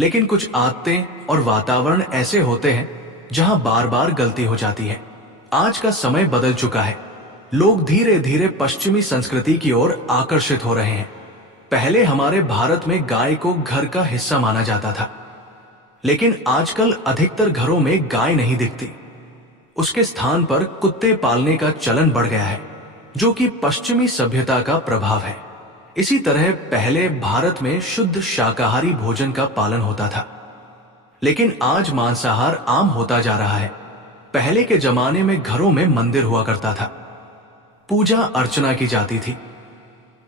लेकिन कुछ आदतें और वातावरण ऐसे होते हैं जहां बार बार गलती हो जाती है। आज का समय बदल चुका है। लोग धीरे धीरे पश्चिमी संस्कृति की ओर आकर्षित हो रहे हैं। पहले हमारे भारत में गाय को घर का हिस्सा माना जाता था, लेकिन आजकल अधिकतर घरों में गाय नहीं दिखती। उसके स्थान पर कुत्ते पालने का चलन बढ़ गया है, जो कि पश्चिमी सभ्यता का प्रभाव है। इसी तरह पहले भारत में शुद्ध शाकाहारी भोजन का पालन होता था, लेकिन आज मांसाहार आम होता जा रहा है। पहले के जमाने में घरों में मंदिर हुआ करता था, पूजा अर्चना की जाती थी,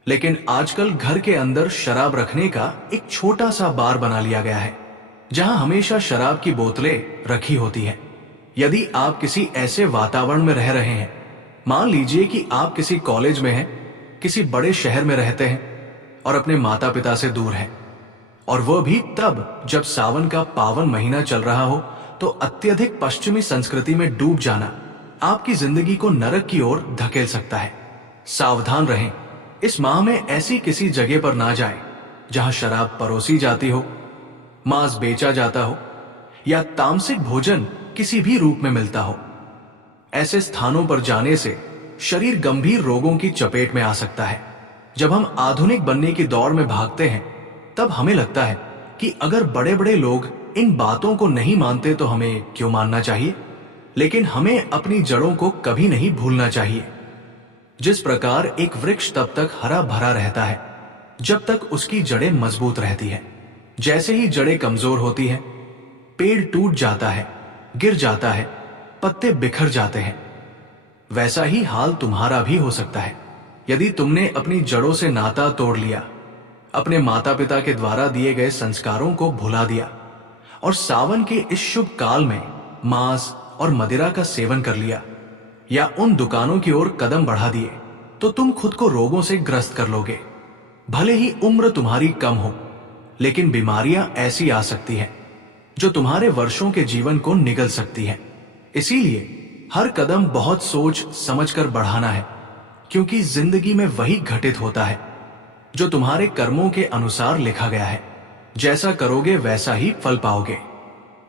लेकिन आजकल घर के अंदर शराब रखने का एक छोटा सा बार बना लिया गया है, जहां हमेशा शराब की बोतलें रखी होती हैं। यदि आप किसी ऐसे वातावरण में रह रहे हैं, मान लीजिए कि आप किसी कॉलेज में हैं, किसी बड़े शहर में रहते हैं और अपने माता पिता से दूर हैं, और वह भी तब जब सावन का पावन महीना चल रहा हो, तो अत्यधिक पश्चिमी संस्कृति में डूब जाना आपकी जिंदगी को नरक की ओर धकेल सकता है। सावधान रहें, इस माह में ऐसी किसी जगह पर ना जाएं जहां शराब परोसी जाती हो, मांस बेचा जाता हो या तामसिक भोजन किसी भी रूप में मिलता हो। ऐसे स्थानों पर जाने से शरीर गंभीर रोगों की चपेट में आ सकता है। जब हम आधुनिक बनने की दौड़ में भागते हैं, तब हमें लगता है कि अगर बड़े बड़े लोग इन बातों को नहीं मानते तो हमें क्यों मानना चाहिए। लेकिन हमें अपनी जड़ों को कभी नहीं भूलना चाहिए। जिस प्रकार एक वृक्ष तब तक हरा भरा रहता है जब तक उसकी जड़ें मजबूत रहती है। जैसे ही जड़ें कमजोर होती हैं, पेड़ टूट जाता है, गिर जाता है, पत्ते बिखर जाते हैं। वैसा ही हाल तुम्हारा भी हो सकता है यदि तुमने अपनी जड़ों से नाता तोड़ लिया, अपने माता पिता के द्वारा दिए गए संस्कारों को भुला दिया और सावन के इस शुभ काल में मांस और मदिरा का सेवन कर लिया या उन दुकानों की ओर कदम बढ़ा दिए, तो तुम खुद को रोगों से ग्रस्त कर लोगे। भले ही उम्र तुम्हारी कम हो, लेकिन बीमारियां ऐसी आ सकती हैं जो तुम्हारे वर्षों के जीवन को निगल सकती हैं। इसीलिए हर कदम बहुत सोच समझकर बढ़ाना है, क्योंकि जिंदगी में वही घटित होता है जो तुम्हारे कर्मों के अनुसार लिखा गया है। जैसा करोगे वैसा ही फल पाओगे।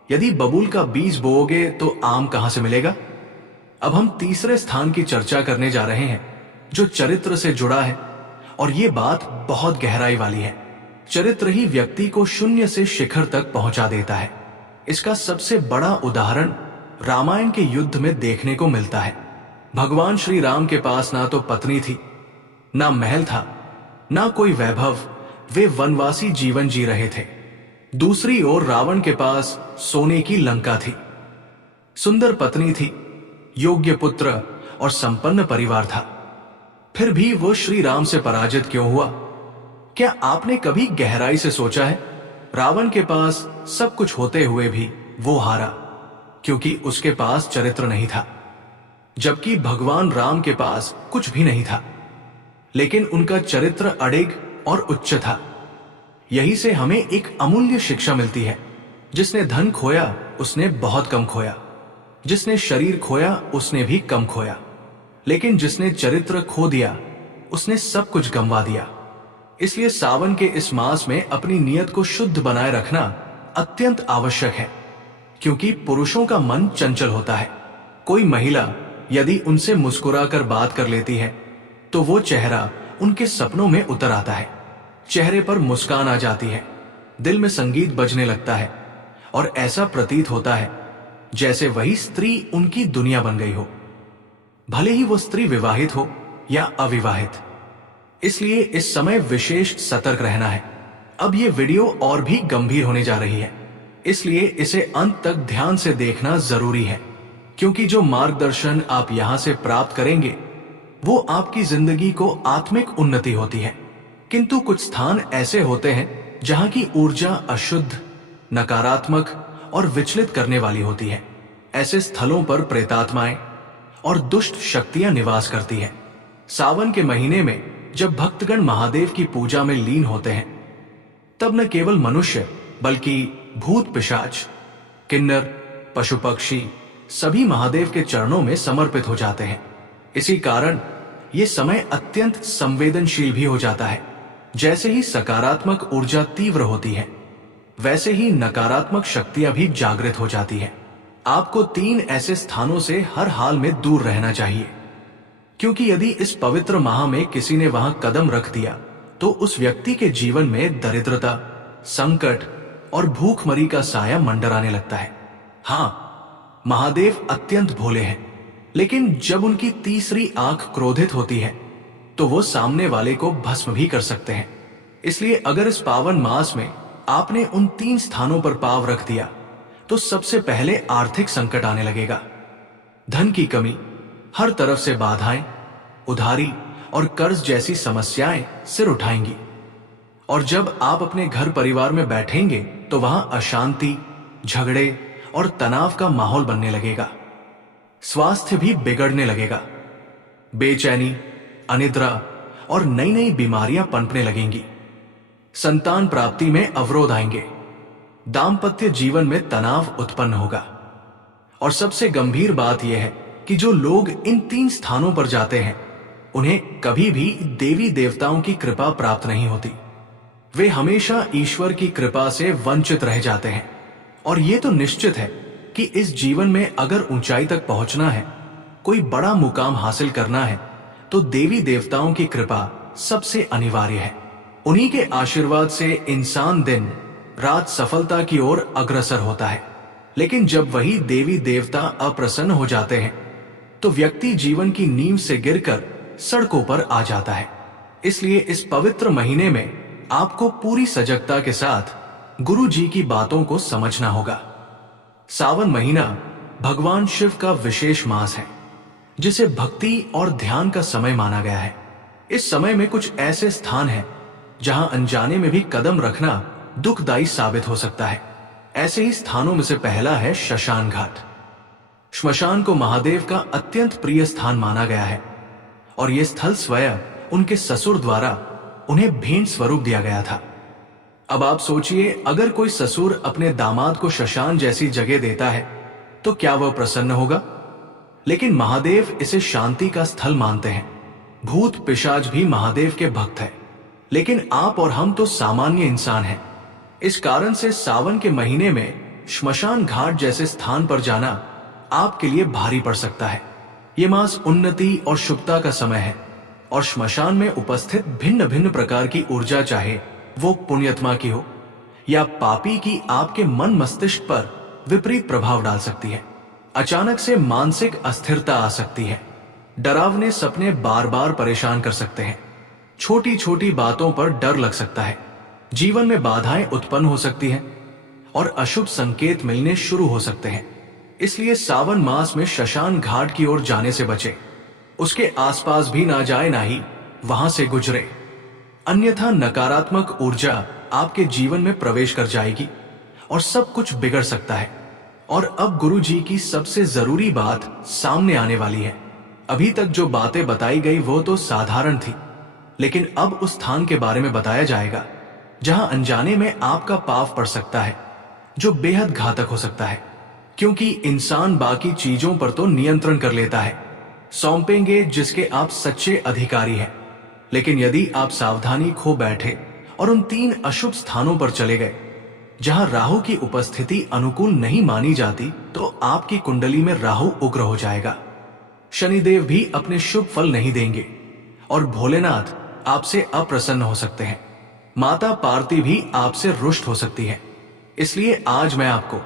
यदि बबूल का बीज बोओगे तो आम कहां से मिलेगा। अब हम तीसरे स्थान की चर्चा करने जा रहे हैं, जो चरित्र से जुड़ा है, और ये बात बहुत गहराई वाली है। चरित्र ही व्यक्ति को शून्य से शिखर तक पहुंचा देता है। इसका सबसे बड़ा उदाहरण रामायण के युद्ध में देखने को मिलता है। भगवान श्री राम के पास ना तो पत्नी थी, ना महल था, ना कोई वैभव। वे वनवासी जीवन जी रहे थे। दूसरी ओर रावण के पास सोने की लंका थी, सुंदर पत्नी थी, योग्य पुत्र और संपन्न परिवार था। फिर भी वो श्री राम से पराजित क्यों हुआ? क्या आपने कभी गहराई से सोचा है? रावण के पास सब कुछ होते हुए भी वो हारा क्योंकि उसके पास चरित्र नहीं था, जबकि भगवान राम के पास कुछ भी नहीं था, लेकिन उनका चरित्र अडिग और उच्च था। यही से हमें एक अमूल्य शिक्षा मिलती है। जिसने धन खोया उसने बहुत कम खोया, जिसने शरीर खोया उसने भी कम खोया, लेकिन जिसने चरित्र खो दिया उसने सब कुछ गंवा दिया। इसलिए सावन के इस मास में अपनी नियत को शुद्ध बनाए रखना अत्यंत आवश्यक है, क्योंकि पुरुषों का मन चंचल होता है। कोई महिला यदि उनसे मुस्कुराकर बात कर लेती है तो वो चेहरा उनके सपनों में उतर आता है। चेहरे पर मुस्कान आ जाती है, दिल में संगीत बजने लगता है और ऐसा प्रतीत होता है जैसे वही स्त्री उनकी दुनिया बन गई हो, भले ही वो स्त्री विवाहित हो या अविवाहित। इसलिए इस समय विशेष सतर्क रहना है। अब ये वीडियो और भी गंभीर होने जा रही है, इसलिए इसे अंत तक ध्यान से देखना जरूरी है, क्योंकि जो मार्गदर्शन आप यहां से प्राप्त करेंगे वो आपकी जिंदगी को आत्मिक उन्नति होती है। किंतु कुछ स्थान ऐसे होते हैं जहां की ऊर्जा अशुद्ध, नकारात्मक और विचलित करने वाली होती है। ऐसे स्थलों पर प्रेतात्माएं और दुष्ट शक्तियां निवास करती हैं। सावन के महीने में जब भक्तगण महादेव की पूजा में लीन होते हैं, तब न केवल मनुष्य बल्कि भूत पिशाच, किन्नर, पशु पक्षी सभी महादेव के चरणों में समर्पित हो जाते हैं। इसी कारण ये समय अत्यंत संवेदनशील भी हो जाता है। जैसे ही सकारात्मक ऊर्जा तीव्र होती है, वैसे ही नकारात्मक शक्तियां भी जागृत हो जाती हैं। आपको 3 ऐसे स्थानों से हर हाल में दूर रहना चाहिए, क्योंकि यदि इस पवित्र माह में किसी ने वहां कदम रख दिया तो उस व्यक्ति के जीवन में दरिद्रता, संकट और भूखमरी का साया मंडराने लगता है। हाँ, महादेव अत्यंत भोले हैं, लेकिन जब उनकी तीसरी आंख क्रोधित होती है तो वो सामने वाले को भस्म भी कर सकते हैं। इसलिए अगर इस पावन मास में आपने उन 3 स्थानों पर पांव रख दिया तो सबसे पहले आर्थिक संकट आने लगेगा। धन की कमी, हर तरफ से बाधाएं, उधारी और कर्ज जैसी समस्याएं सिर उठाएंगी। और जब आप अपने घर परिवार में बैठेंगे तो वहां अशांति, झगड़े और तनाव का माहौल बनने लगेगा। स्वास्थ्य भी बिगड़ने लगेगा। बेचैनी, अनिद्रा और नई नई बीमारियां पनपने लगेंगी। संतान प्राप्ति में अवरोध आएंगे। दाम्पत्य जीवन में तनाव उत्पन्न होगा। और सबसे गंभीर बात यह है कि जो लोग इन 3 स्थानों पर जाते हैं उन्हें कभी भी देवी देवताओं की कृपा प्राप्त नहीं होती। वे हमेशा ईश्वर की कृपा से वंचित रह जाते हैं। और ये तो निश्चित है कि इस जीवन में अगर ऊंचाई तक पहुंचना है, कोई बड़ा मुकाम हासिल करना है, तो देवी देवताओं की कृपा सबसे अनिवार्य है। उन्हीं के आशीर्वाद से इंसान दिन रात सफलता की ओर अग्रसर होता है। लेकिन जब वही देवी देवता अप्रसन्न हो जाते हैं तो व्यक्ति जीवन की नींव से गिरकर सड़कों पर आ जाता है। इसलिए इस पवित्र महीने में आपको पूरी सजगता के साथ गुरु जी की बातों को समझना होगा। सावन महीना भगवान शिव का विशेष मास है, जिसे भक्ति और ध्यान का समय माना गया है। इस समय में कुछ ऐसे स्थान हैं जहां अनजाने में भी कदम रखना दुखदायी साबित हो सकता है। ऐसे ही स्थानों में से पहला है श्मशान घाट। श्मशान को महादेव का अत्यंत प्रिय स्थान माना गया है और यह स्थल स्वयं उनके ससुर द्वारा उन्हें भेंट स्वरूप दिया गया था। अब आप सोचिए, अगर कोई ससुर अपने दामाद को श्मशान जैसी जगह देता है तो क्या वह प्रसन्न होगा? लेकिन महादेव इसे शांति का स्थल मानते हैं। भूत पिशाच भी महादेव के भक्त हैं, लेकिन आप और हम तो सामान्य इंसान हैं। इस कारण से सावन के महीने में श्मशान घाट जैसे स्थान पर जाना आपके लिए भारी पड़ सकता है। ये मास उन्नति और शुभता का समय है और श्मशान में उपस्थित भिन्न भिन्न प्रकार की ऊर्जा, चाहे वो पुण्यात्मा की हो या पापी की, आपके मन मस्तिष्क पर विपरीत प्रभाव डाल सकती है। अचानक से मानसिक अस्थिरता आ सकती है। डरावने सपने बार बार परेशान कर सकते हैं। छोटी छोटी बातों पर डर लग सकता है। जीवन में बाधाएं उत्पन्न हो सकती हैं और अशुभ संकेत मिलने शुरू हो सकते हैं। इसलिए सावन मास में श्मशान घाट की ओर जाने से बचे। उसके आसपास भी ना जाए, ना ही वहां से गुजरे, अन्यथा नकारात्मक ऊर्जा आपके जीवन में प्रवेश कर जाएगी और सब कुछ बिगड़ सकता है। और अब गुरु जी की सबसे जरूरी बात सामने आने वाली है। अभी तक जो बातें बताई गई वो तो साधारण थी, लेकिन अब उस स्थान के बारे में बताया जाएगा जहां अनजाने में आपका पाप पड़ सकता है, जो बेहद घातक हो सकता है। क्योंकि इंसान बाकी चीजों पर तो नियंत्रण कर लेता है, सौंपेंगे जिसके आप सच्चे अधिकारी हैं। लेकिन यदि आप सावधानी खो बैठे और उन 3 अशुभ स्थानों पर चले गए जहां राहु की उपस्थिति अनुकूल नहीं मानी जाती, तो आपकी कुंडली में राहु उग्र हो जाएगा। शनिदेव भी अपने शुभ फल नहीं देंगे और भोलेनाथ आपसे अप्रसन्न हो सकते हैं। माता पार्वती भी आपसे रुष्ट हो सकती है। इसलिए आज मैं आपको